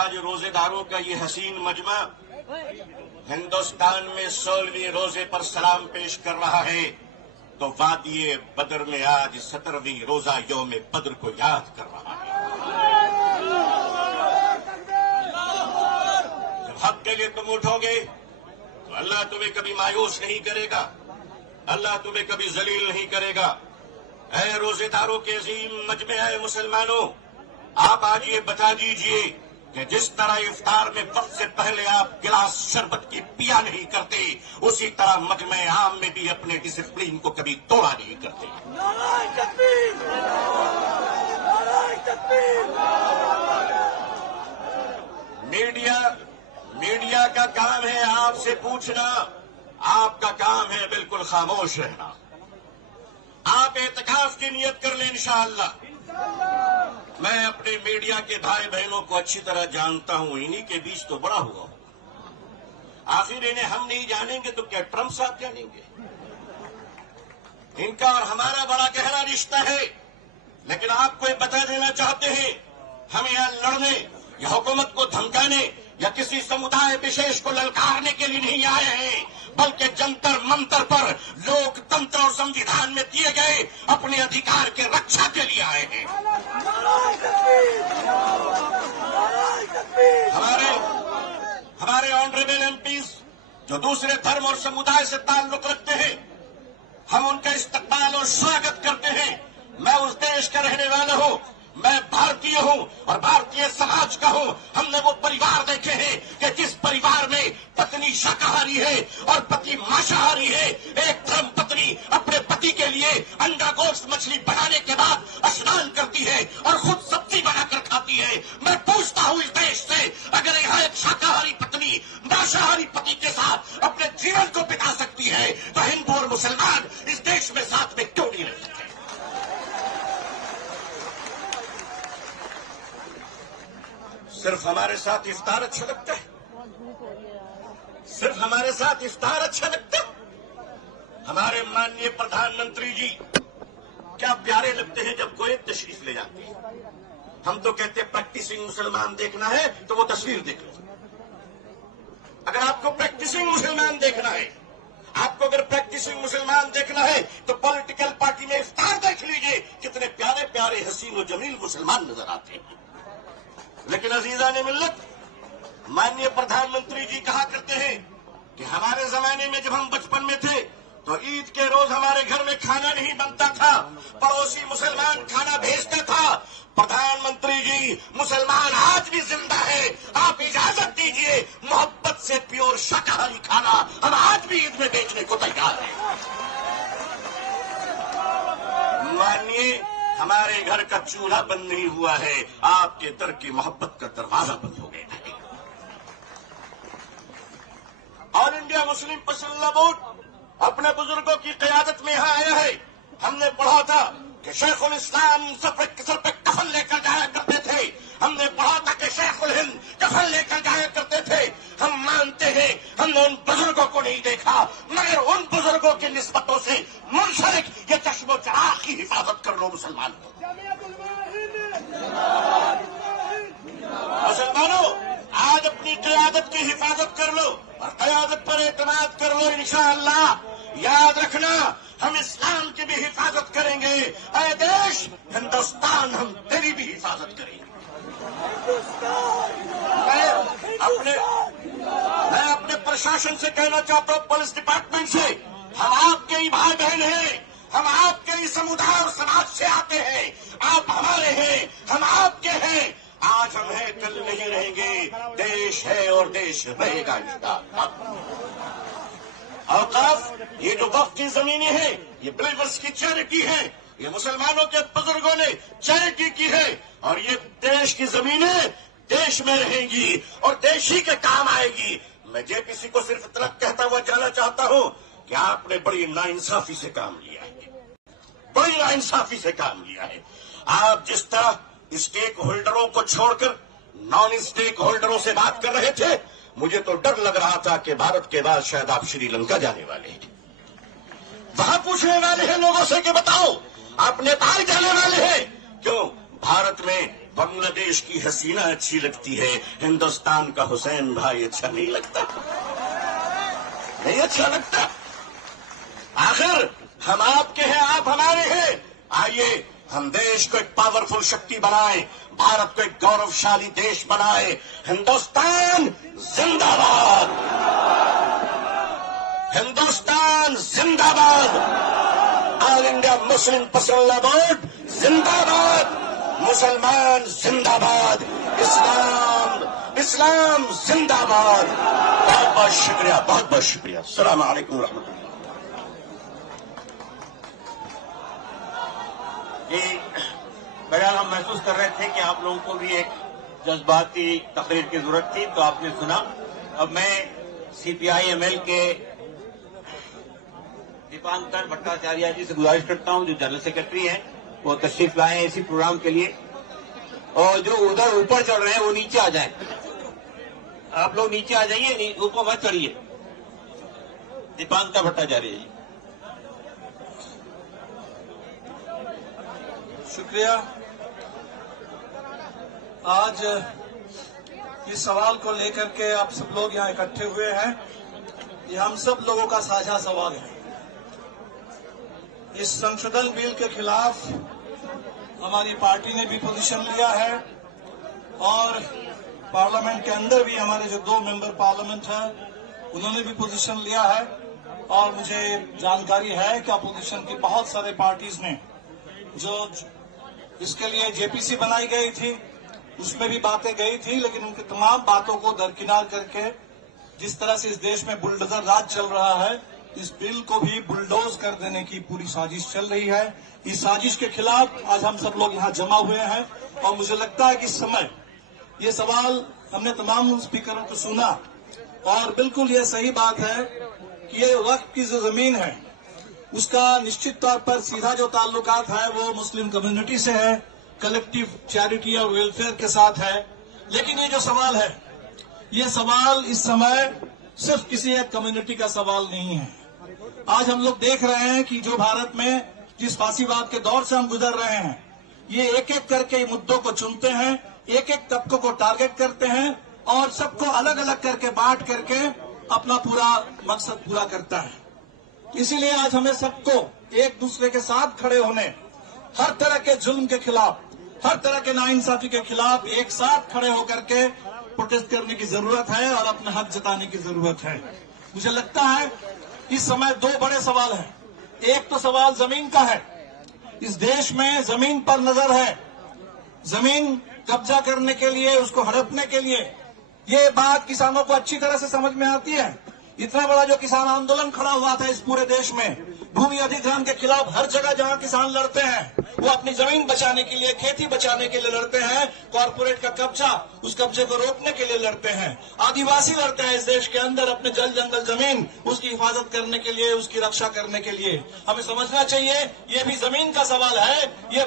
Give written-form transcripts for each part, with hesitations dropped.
आज रोजेदारों का ये हसीन मजमा हिंदुस्तान में 16वीं रोजे पर सलाम पेश कर रहा है, तो वादिये बदर में आज 17वीं रोजा यौम बदर को याद कर रहा है। जब हक के लिए तुम उठोगे तो अल्लाह तुम्हें कभी मायूस नहीं करेगा, अल्लाह तुम्हें कभी जलील नहीं करेगा। ऐ रोजेदारों के अजीम मजमे, ऐ मुसलमानों, आप आज ये बता दीजिए कि जिस तरह इफ्तार में वक्त से पहले आप गिलास शरबत की पिया नहीं करते, उसी तरह मजमे आम में भी अपने डिसिप्लिन को कभी तोड़ा नहीं करते। नाराए तकबीर, नाराए तकबीर। मीडिया का काम है आपसे पूछना, आपका काम है बिल्कुल खामोश रहना। आप एतकाफ की नियत कर लें इंशाअल्लाह। मैं अपने मीडिया के भाई बहनों को अच्छी तरह जानता हूं, इन्हीं के बीच तो बड़ा हुआ हूं। आखिर इन्हें हम नहीं जानेंगे तो क्या ट्रंप साहब जानेंगे? इनका और हमारा बड़ा गहरा रिश्ता है। लेकिन आपको ये बता देना चाहते हैं, हम यहां लड़ने या हुकूमत को धमकाने या किसी समुदाय विशेष को ललकारने के लिए नहीं आए हैं, बल्कि जंतर मंतर पर लोकतंत्र और संविधान में दिए गए अपने अधिकार के रक्षा के लिए आए हैं। हमारे ऑनरेबल एमपीज जो दूसरे धर्म और समुदाय से ताल्लुक रखते हैं, हम उनका इस्तकबाल और स्वागत करते हैं। मैं उस देश का रहने वाला हूं, मैं भारतीय हूं और भारतीय समाज का हूं। हमने वो परिवार देखे हैं कि जिस परिवार में पत्नी शाकाहारी है और पति मांसाहारी है। एक धर्म पत्नी अपने पति के लिए अंडा गोश्त मछली बनाने के बाद स्नान करती है और खुद सब्जी बनाकर खाती है। मैं पूछता हूं इस देश से, अगर यहाँ एक शाकाहारी पत्नी मांसाहारी पति के साथ अपने जीवन को बिता सकती है, तो हिंदू और मुसलमान इस देश में साथ में क्यों नहीं रह सकते? सिर्फ हमारे साथ इफ्तार अच्छा लगता है? सिर्फ हमारे साथ इफ्तार अच्छा लगता है? हमारे माननीय प्रधानमंत्री जी क्या प्यारे लगते हैं जब कोई तशरीफ ले जाते हैं। हम तो कहते हैं प्रैक्टिसिंग मुसलमान देखना है तो वो तस्वीर देख लो। अगर आपको प्रैक्टिसिंग मुसलमान देखना है, आपको अगर प्रैक्टिसिंग मुसलमान देखना है तो पॉलिटिकल पार्टी में इफ्तार देख लीजिए, कितने प्यारे प्यारे हसीन और जमील मुसलमान नजर आते हैं। लेकिन अजीजा ने मिल्लत, माननीय प्रधानमंत्री जी कहा करते हैं कि हमारे जमाने में जब हम बचपन में थे तो ईद के रोज हमारे घर में खाना नहीं बनता था, पड़ोसी मुसलमान खाना भेजता था। प्रधानमंत्री जी, मुसलमान आज भी जिंदा है। आप इजाजत दीजिए, मोहब्बत से प्योर शाकाहारी खाना हम आज भी ईद में बेचने को तैयार हैं। मानिए, हमारे घर का चूल्हा बंद नहीं हुआ है, आपके दर की मोहब्बत का दरवाजा बंद हो गया है। All India Muslim personal board अपने बुजुर्गों की क़यादत में यहाँ आया है। हमने पढ़ा था कि शेखुल इस्लाम सर पे कफन लेकर जाया करते थे। हमने पढ़ा था कि शेखुल हिंद कफन लेकर जाया करते थे। हम मानते हैं हमने उन बुजुर्गों को नहीं देखा, मगर उन बुजुर्गों की निस्बतों से मुनसलिक ये चश्मो चराग की हिफाजत कर लो मुसलमान। मुसलमानों, आज अपनी क़यादत की हिफाजत कर लो और क़यादत पर एतमाद कर लो। इंशाअल्लाह याद रखना, हम इस्लाम की भी हिफाजत करेंगे। ऐ देश हिंदुस्तान, हम तेरी भी हिफाजत करेंगे। मैं अपने प्रशासन से कहना चाहता हूं, पुलिस डिपार्टमेंट से, हम आपके ही भाई बहन हैं, हम आपके ही समुदाय और समाज से आते हैं। आप हमारे हैं, हम आपके हैं। आज हम हैं, कल नहीं रहेंगे। देश है और देश रहेगा इंशाअल्लाह। औकाफ, ये जो वक्फ की जमीनें हैं, ये बिलीवर्स की चैरिटी है। ये मुसलमानों के बुजुर्गों ने चैरिटी की है और ये देश की जमीनें देश में रहेंगी और देश ही के काम आएगी। मैं जेपीसी को सिर्फ इतना कहता हुआ जाना चाहता हूं कि आपने बड़ी नाइंसाफी से काम लिया है, बड़ी नाइंसाफी से काम लिया है। आप जिस तरह स्टेक होल्डरों को छोड़कर नॉन स्टेक होल्डरों से बात कर रहे थे, मुझे तो डर लग रहा था कि भारत के बाद शायद आप श्रीलंका जाने वाले हैं। वहां पूछने वाले हैं लोगों से कि बताओ आप नेपाल जाने वाले हैं क्यों? भारत में बांग्लादेश की हसीना अच्छी लगती है, हिंदुस्तान का हुसैन भाई अच्छा नहीं लगता? नहीं अच्छा लगता? आखिर हम आपके हैं, आप हमारे हैं। आइए हम देश को एक पावरफुल शक्ति बनाएं, भारत को एक गौरवशाली देश बनाएं। हिंदुस्तान जिंदाबाद, हिंदुस्तान जिंदाबाद, all India Muslim personal law board जिंदाबाद, मुसलमान जिंदाबाद, इस्लाम जिंदाबाद। बहुत बहुत शुक्रिया, बहुत बहुत शुक्रिया। अस्सलाम वालेकुम रहमतुल्लाह। बहरहाल हम महसूस कर रहे थे कि आप लोगों को भी एक जज्बाती तकरीर की जरूरत थी, तो आपने सुना। अब मैं CPI-ML के दीपांकर भट्टाचार्य जी से गुजारिश करता हूं, जो जनरल सेक्रेटरी हैं, वो तशरीफ लाए हैं इसी प्रोग्राम के लिए, और जो उधर ऊपर चढ़ रहे हैं वो नीचे आ जाएं। आप लोग नीचे आ जाइए, ऊपर मत चढ़िए। दीपांकर भट्टाचार्य जी। शुक्रिया। आज इस सवाल को लेकर के आप सब लोग यहाँ इकट्ठे हुए हैं। ये हम सब लोगों का साझा सवाल है। इस संशोधन बिल के खिलाफ हमारी पार्टी ने भी पोजीशन लिया है, और पार्लियामेंट के अंदर भी हमारे जो 2 मेंबर पार्लियामेंट है उन्होंने भी पोजीशन लिया है। और मुझे जानकारी है कि अपोजिशन की बहुत सारे पार्टीज ने, जो इसके लिए JPC बनाई गई थी उसमें भी बातें गई थी, लेकिन उनकी तमाम बातों को दरकिनार करके जिस तरह से इस देश में बुलडोजर राज चल रहा है, इस बिल को भी बुलडोज कर देने की पूरी साजिश चल रही है। इस साजिश के खिलाफ आज हम सब लोग यहाँ जमा हुए हैं, और मुझे लगता है कि इस समय ये सवाल हमने तमाम स्पीकरों को सुना, और बिल्कुल ये सही बात है कि ये वक्फ की जो जमीन है उसका निश्चित तौर पर सीधा जो ताल्लुकात है वो मुस्लिम कम्युनिटी से है, कलेक्टिव चैरिटी और वेलफेयर के साथ है। लेकिन ये जो सवाल है, ये सवाल इस समय सिर्फ किसी एक कम्युनिटी का सवाल नहीं है। आज हम लोग देख रहे हैं कि जो भारत में जिस फासीवाद के दौर से हम गुजर रहे हैं, ये एक एक करके मुद्दों को चुनते हैं, एक एक तबकों को टारगेट करते हैं, और सबको अलग अलग करके बांट करके अपना पूरा मकसद पूरा करता है। इसीलिए आज हमें सबको एक दूसरे के साथ खड़े होने, हर तरह के जुल्म के खिलाफ, हर तरह के नाइंसाफी के खिलाफ एक साथ खड़े होकर के प्रोटेस्ट करने की जरूरत है और अपना हक जताने की जरूरत है। मुझे लगता है इस समय 2 बड़े सवाल हैं। एक तो सवाल जमीन का है। इस देश में जमीन पर नजर है, जमीन कब्जा करने के लिए, उसको हड़पने के लिए। ये बात किसानों को अच्छी तरह से समझ में आती है। इतना बड़ा जो किसान आंदोलन खड़ा हुआ था इस पूरे देश में, भूमि अधिग्रहण के खिलाफ, हर जगह जहां किसान लड़ते हैं वो अपनी जमीन बचाने के लिए, खेती बचाने के लिए लड़ते हैं, कॉर्पोरेट का कब्जा, उस कब्जे को रोकने के लिए लड़ते हैं। आदिवासी लड़ते हैं इस देश के अंदर अपने जल जंगल जमीन, उसकी हिफाजत करने के लिए, उसकी रक्षा करने के लिए। हमें समझना चाहिए ये भी जमीन का सवाल है। ये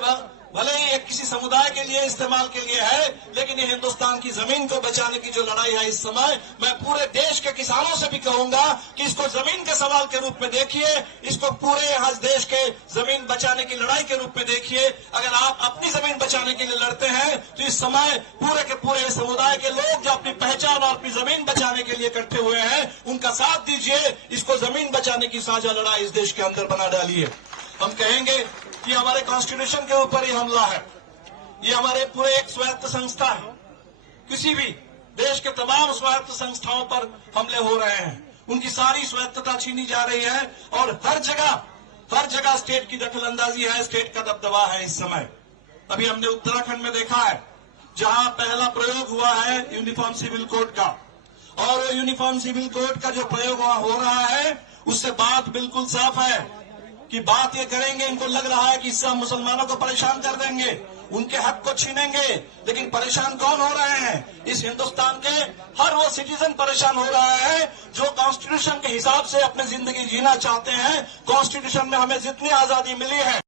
भले ही एक किसी समुदाय के लिए इस्तेमाल के लिए है, लेकिन ये हिंदुस्तान की जमीन को बचाने की जो लड़ाई है इस समय, मैं पूरे देश के किसानों से भी कहूंगा कि इसको जमीन के सवाल के रूप में देखिए, इसको पूरे यहाँ देश के जमीन बचाने की लड़ाई के रूप में देखिए। अगर आप अपनी जमीन बचाने के लिए लड़ते हैं तो इस समय पूरे के पूरे समुदाय के लोग जो अपनी पहचान और अपनी जमीन बचाने के लिए इकट्ठे हुए हैं, उनका साथ दीजिए। इसको जमीन बचाने की साझा लड़ाई इस देश के अंदर बना डालिए। हम कहेंगे कि हमारे कॉन्स्टिट्यूशन के ऊपर ये हमला है, ये हमारे पूरे एक स्वायत्त संस्था है। किसी भी देश के तमाम स्वायत्त संस्थाओं पर हमले हो रहे हैं, उनकी सारी स्वायत्तता छीनी जा रही है, और हर जगह स्टेट की दखलंदाजी है, स्टेट का दबदबा है इस समय। अभी हमने उत्तराखंड में देखा है, जहां पहला प्रयोग हुआ है यूनिफॉर्म सिविल कोड का, और यूनिफॉर्म सिविल कोड का जो प्रयोग वहां हो रहा है, उससे बात बिल्कुल साफ है कि बात ये करेंगे, इनको लग रहा है कि इससे हम मुसलमानों को परेशान कर देंगे, उनके हक को छीनेंगे। लेकिन परेशान कौन हो रहे हैं? इस हिंदुस्तान के हर वो सिटीजन परेशान हो रहा है जो कॉन्स्टिट्यूशन के हिसाब से अपनी जिंदगी जीना चाहते हैं। कॉन्स्टिट्यूशन में हमें जितनी आजादी मिली है,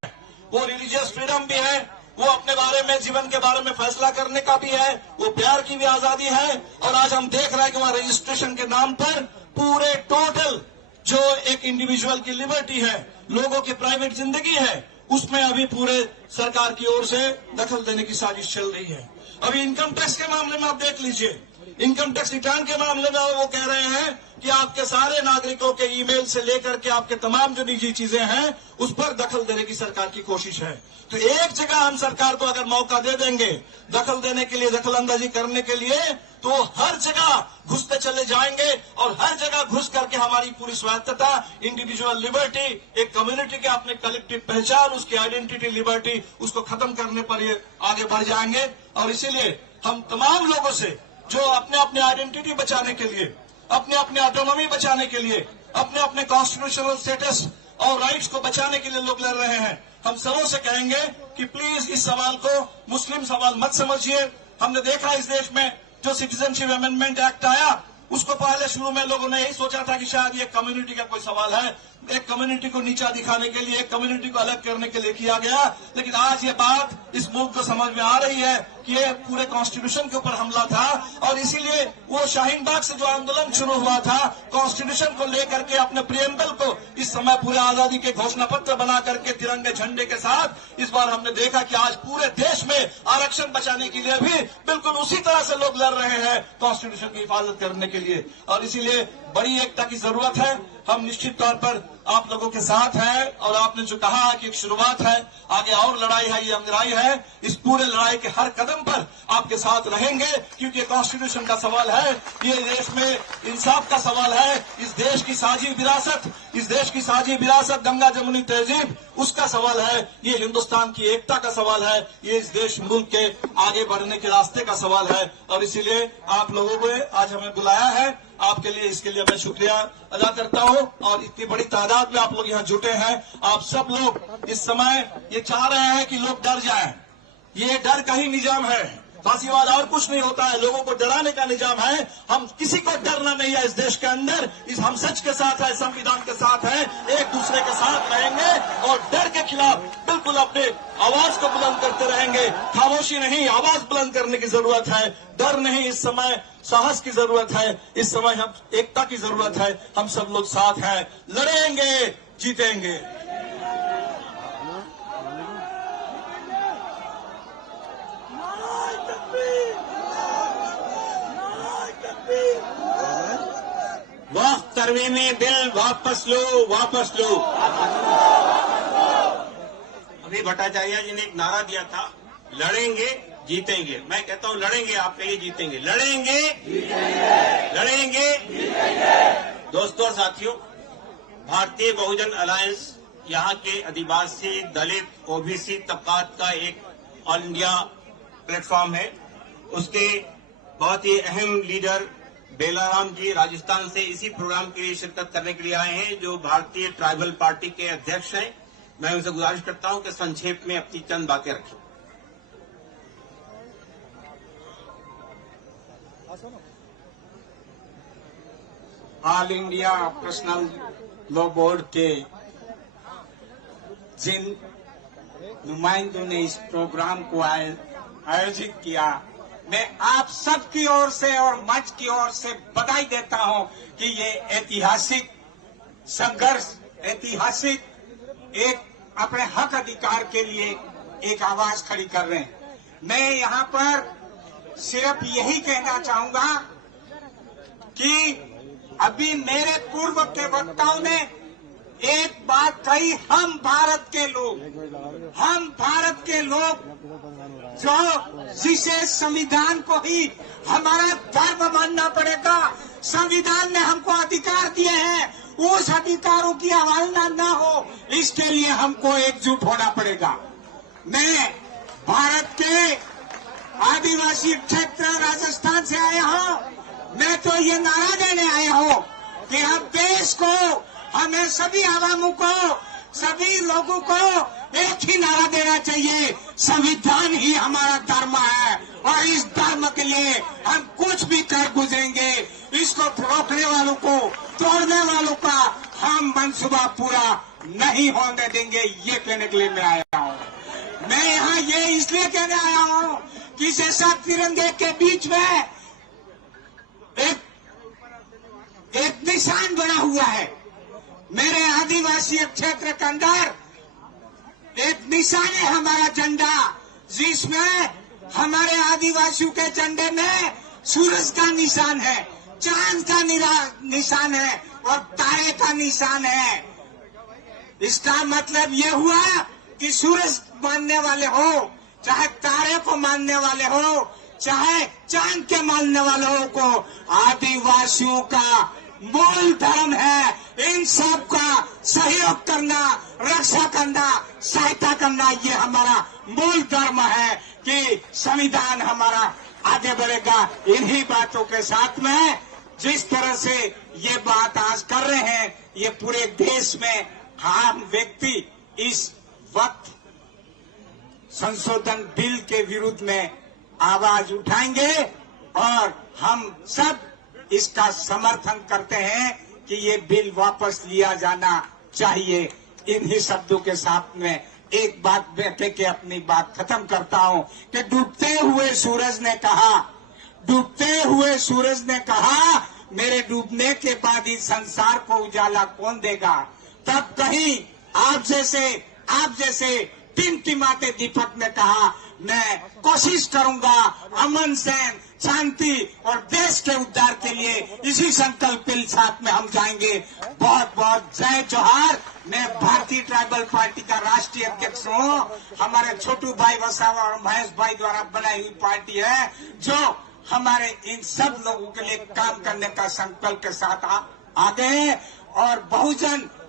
वो रिलीजियस फ्रीडम भी है, वो अपने बारे में, जीवन के बारे में फैसला करने का भी है, वो प्यार की भी आजादी है। और आज हम देख रहे हैं कि वहां रजिस्ट्रेशन के नाम पर पूरे टोटल जो एक इंडिविजुअल की लिबर्टी है, लोगों की प्राइवेट जिंदगी है, उसमें अभी पूरे सरकार की ओर से दखल देने की साजिश चल रही है। अभी इनकम टैक्स के मामले में आप देख लीजिए, इनकम टैक्स रिटर्न के मामले में वो कह रहे हैं कि आपके सारे नागरिकों के ईमेल से लेकर के आपके तमाम जो निजी चीजें हैं उस पर दखल देने की सरकार की कोशिश है। तो एक जगह हम सरकार को अगर मौका दे देंगे दखल देने के लिए, दखल अंदाजी करने के लिए, तो हर जगह घुसते चले जाएंगे और हर जगह घुस करके हमारी पूरी स्वायत्तता, इंडिविजुअल लिबर्टी, एक कम्युनिटी के अपने कलेक्टिव पहचान, उसकी आइडेंटिटी लिबर्टी, उसको खत्म करने पर ये आगे बढ़ जाएंगे। और इसीलिए हम तमाम लोगों से जो अपने अपने आइडेंटिटी बचाने के लिए, अपने अपने ऑटोनॉमी बचाने के लिए, अपने अपने कॉन्स्टिट्यूशनल स्टेटस और राइट्स को बचाने के लिए लोग लड़ रहे हैं, हम सबों से कहेंगे कि प्लीज इस सवाल को मुस्लिम सवाल मत समझिए। हमने देखा इस देश में जो सिटीजनशिप अमेंडमेंट एक्ट आया, उसको पहले शुरू में लोगों ने यही सोचा था कि शायद ये कम्युनिटी का कोई सवाल है, एक कम्युनिटी को नीचा दिखाने के लिए, एक कम्युनिटी को अलग करने के लिए किया गया। लेकिन आज ये बात इस मुल्क को समझ में आ रही है कि ये पूरे कॉन्स्टिट्यूशन के ऊपर हमला था और इसीलिए वो शाहीन बाग से जो आंदोलन शुरू हुआ था कॉन्स्टिट्यूशन को लेकर के, अपने प्रियम्बल को इस समय पूरे आजादी के घोषणा पत्र बना करके तिरंगे झंडे के साथ, इस बार हमने देखा कि आज पूरे देश में आरक्षण बचाने के लिए भी बिल्कुल उसी तरह से लोग लड़ रहे हैं कॉन्स्टिट्यूशन की हिफाजत करने के लिए। और इसीलिए बड़ी एकता की जरूरत है। हम निश्चित तौर पर आप लोगों के साथ हैं और आपने जो कहा कि एक शुरुआत है, आगे और लड़ाई है, ये लड़ाई है। इस पूरे लड़ाई के हर कदम पर आपके साथ रहेंगे क्योंकि कॉन्स्टिट्यूशन का सवाल है, ये देश में इंसाफ का सवाल है, इस देश की साझी विरासत, इस देश की साझी विरासत गंगा जमुनी तहजीब, उसका सवाल है, ये हिंदुस्तान की एकता का सवाल है, ये इस देश मुल्क के आगे बढ़ने के रास्ते का सवाल है। और इसीलिए आप लोगों को आज हमें बुलाया है, आपके लिए, इसके लिए मैं शुक्रिया अदा करता हूं। और इतनी बड़ी तादाद में आप लोग यहाँ जुटे हैं। आप सब लोग इस समय ये चाह रहे हैं कि लोग डर जाएं। ये डर का ही निजाम है, फांसीवाद और कुछ नहीं होता है, लोगों को डराने का निजाम है। हम किसी को डरना नहीं है इस देश के अंदर, इस हम सच के साथ है, संविधान के साथ है, एक दूसरे के साथ रहेंगे और डर के खिलाफ बिल्कुल अपने आवाज को बुलंद करते रहेंगे। खामोशी नहीं, आवाज बुलंद करने की जरूरत है। डर नहीं, इस समय साहस की जरूरत है, इस समय हम एकता की जरूरत है। हम सब लोग साथ हैं, लड़ेंगे, जीतेंगे। वक्त तरमीमी बिल वापस लो, वापस लो। अभी भट्टाचार्य जी ने एक नारा दिया था, लड़ेंगे जीतेंगे। मैं कहता हूं लड़ेंगे, आप कहिए जीतेंगे। लड़ेंगे, लड़ेंगे। दोस्तों और साथियों, भारतीय बहुजन अलायंस यहाँ के आदिवासी, दलित, ओबीसी तबकात का एक ऑल इंडिया प्लेटफॉर्म है। उसके बहुत ही अहम लीडर बेलाराम जी राजस्थान से इसी प्रोग्राम के लिए शिरकत करने के लिए आए हैं, जो भारतीय ट्राइबल पार्टी के अध्यक्ष हैं। मैं उनसे गुजारिश करता हूं कि संक्षेप में अपनी चंद बातें रखें। All India personal law board के जिन नुमाइंदों ने इस प्रोग्राम को आयोजित किया, मैं आप सबकी ओर से और मंच की ओर से बधाई देता हूं कि ये ऐतिहासिक संघर्ष, ऐतिहासिक एक अपने हक अधिकार के लिए एक आवाज खड़ी कर रहे हैं। मैं यहाँ पर सिर्फ यही कहना चाहूंगा कि अभी मेरे पूर्व के वक्ताओं ने एक बात कही, हम भारत के लोग जो जिसे संविधान को ही हमारा धर्म मानना पड़ेगा, संविधान ने हमको अधिकार दिए हैं, उस अधिकारों की अवहेलना न हो, इसके लिए हमको एकजुट होना पड़ेगा। मैं भारत के आदिवासी क्षेत्र राजस्थान से आया हूं। मैं तो ये नारा देने आया हूं कि हम देश को, हमें सभी आवामों को, सभी लोगों को एक ही नारा देना चाहिए, संविधान ही हमारा धर्म है और इस धर्म के लिए हम कुछ भी कर गुजरेंगे। इसको रोकने वालों को, तोड़ने वालों का हम मंसूबा पूरा नहीं होने देंगे, ये कहने के लिए मैं आया हूं। मैं यहाँ ये इसलिए कहने आया हूं कि जैसा तिरंगे के बीच में एक निशान बना हुआ है, मेरे आदिवासी क्षेत्र के अंदर एक निशान है हमारा झंडा, जिसमें हमारे आदिवासियों के झंडे में सूरज का निशान है, चांद का निशान है और तारे का निशान है। इसका मतलब यह हुआ कि सूरज मानने वाले हो, चाहे तारे को मानने वाले हो, चाहे चांद के मानने वालों को, आदिवासियों का मूल धर्म है इन सब का सहयोग करना, रक्षा करना, सहायता करना। ये हमारा मूल धर्म है कि संविधान हमारा आगे बढ़ेगा। इन्हीं बातों के साथ में जिस तरह से ये बात आज कर रहे हैं, ये पूरे देश में आम व्यक्ति इस वक्त संशोधन बिल के विरुद्ध में आवाज उठाएंगे और हम सब इसका समर्थन करते हैं कि ये बिल वापस लिया जाना चाहिए। इन्हीं शब्दों के साथ में एक बात कह के अपनी बात खत्म करता हूं कि डूबते हुए सूरज ने कहा मेरे डूबने के बाद इस संसार को उजाला कौन देगा। तब कहीं आप जैसे टिमटिमाते दीपक ने कहा मैं कोशिश करूंगा अमन सैन शांति और देश के उद्धार के लिए। इसी संकल्प के साथ में हम जाएंगे। बहुत बहुत जय जोहार। मैं भारतीय ट्राइबल पार्टी का राष्ट्रीय अध्यक्ष हूँ। हमारे छोटू भाई वसावा और महेश भाई द्वारा बनाई हुई पार्टी है जो हमारे इन सब लोगों के लिए काम करने का संकल्प के साथ आगे है। और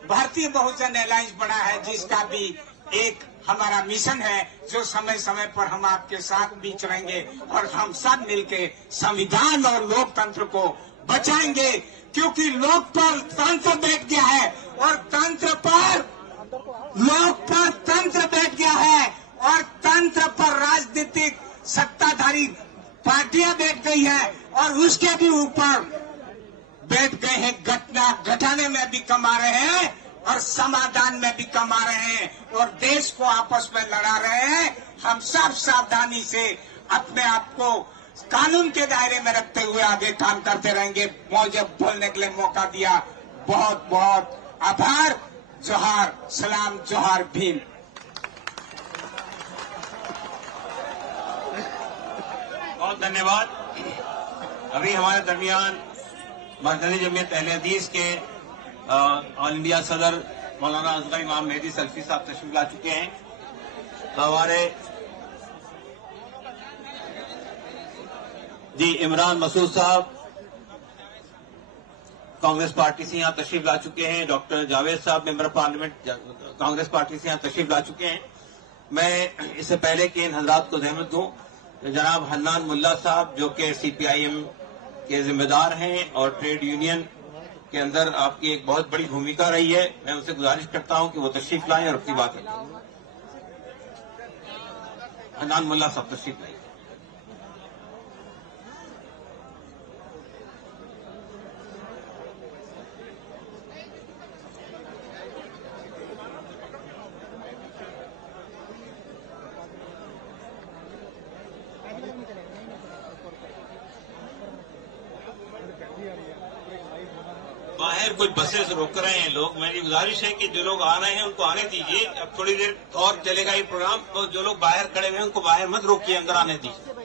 भारतीय बहुजन अलायंस बना है, जिसका भी एक हमारा मिशन है जो समय समय पर हम आपके साथ बीच रहेंगे और हम सब मिलके संविधान और लोकतंत्र को बचाएंगे। क्योंकि लोक पर तंत्र बैठ गया है और तंत्र पर बैठ गया है और तंत्र पर राजनीतिक सत्ताधारी पार्टियां बैठ गई है और उसके भी ऊपर बैठ गए हैं। घटाने में भी कमा रहे हैं और समाधान में भी कमा रहे हैं और देश को आपस में लड़ा रहे हैं। हम सब सावधानी से अपने आप को कानून के दायरे में रखते हुए आगे काम करते रहेंगे। मुझे बोलने के लिए मौका दिया, बहुत बहुत आभार। जोहार, सलाम, जोहार भीम। बहुत धन्यवाद। अभी हमारे दरमियान मरकजी जमीयत अहले हदीस के ऑल इंडिया सदर मौलाना असगर इमाम मेहदी सल्फी साहब तशरीफ ला चुके हैं। हमारे जी इमरान मसूद साहब कांग्रेस पार्टी से यहाँ तशरीफ ला चुके हैं। डॉक्टर जावेद साहब मेंबर पार्लियामेंट कांग्रेस पार्टी से यहाँ तशरीफ ला चुके हैं। मैं इससे पहले कि इन हजरात को जहमत दूं, जनाब हन्नान मुल्ला साहब जो कि CPIM के जिम्मेदार हैं और ट्रेड यूनियन के अंदर आपकी एक बहुत बड़ी भूमिका रही है, मैं उनसे गुजारिश करता हूं कि वो तशरीफ लाएं और अपनी बात रखें। हन्नान मुल्ला साहब तशरीफ लाएं। बाहर कुछ बसेस रोक रहे हैं लोग। मेरी गुजारिश है कि जो लोग आ रहे हैं उनको आने दीजिए। अब थोड़ी देर और चलेगा ये प्रोग्राम, तो जो लोग बाहर खड़े हुए हैं उनको बाहर मत रोकिए, अंदर आने दीजिए।